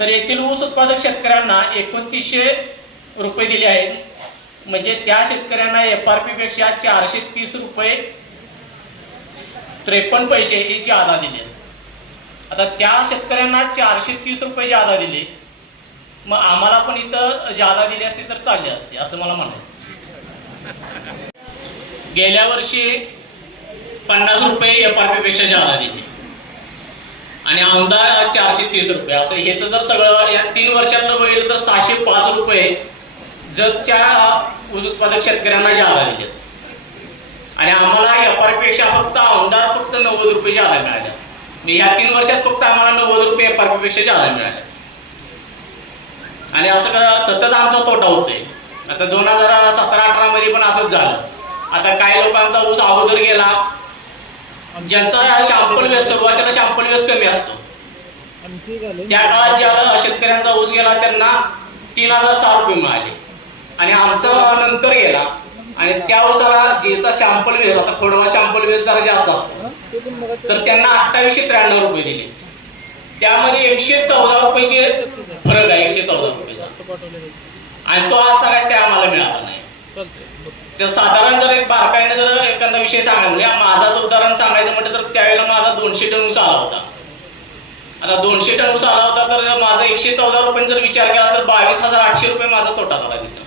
तर येथील ऊस उत्पादक शेतकऱ्यांना 2900 रुपये दिले आहेत. म्हणजे त्या शेतकऱ्यांना FRP पेक्षा 430 रुपये 53 पैसे हे जादा दिले. आता त्या शेतकऱ्यांना 430 रुपये जादा दिले, मग आम्हाला पण इथं जादा दिले असते तर चालले असते असं मला म्हणायचं. गेल्या वर्षी 50 रुपये FRP पेक्षा जादा दिले आणि आमदार 430 रुपये. असं हेच जर सगळं या 3 वर्षातलं बघितलं तर 605 रुपये जगच्या ऊस उत्पादक शेतकऱ्यांना जादा दिले आणि आम्हाला FRP पेक्षा फक्त अंदाज फक्त 90 रुपये जादा मिळाल्या. या 3 वर्षात फक्त आम्हाला 90 रुपये FRP पेक्षा जादा मिळाले आणि असं सतत आमचा तोटा होतोय. आता 2017-18 मध्ये पण असंच झालं. आता काही लोकांचा ऊस अगोदर गेला, ज्यांचा शॅम्पल वेस सुरुवातीला शॅम्पल वेस कमी असतो, त्या काळात ज्या शेतकऱ्यांचा ऊस गेला त्यांना 3006 रुपये मिळाले आणि आमचा नंतर गेला आणि त्या ऊसाला ज्याचा शॅम्पल वेस, आता खोडवा शॅम्पल वेस जरा जास्त असतो, तर त्यांना 2893 रुपये दिले. त्यामध्ये 114 रुपयाचे फरक आहे, 114 रुपये, आणि तो असा काय ते आम्हाला मिळाला नाही. तर साधारण जर एक बारकाईने जर एखादा विषय सांगायला म्हणजे माझं जर उदाहरण सांगायचं म्हटलं तर त्यावेळेला माझा 200 टन ऊस आला होता. आता 200 टन ऊस आला होता तर माझा 114 रुपये जर विचार केला तर 22,800 रुपये माझा तोटा झाला तिथं.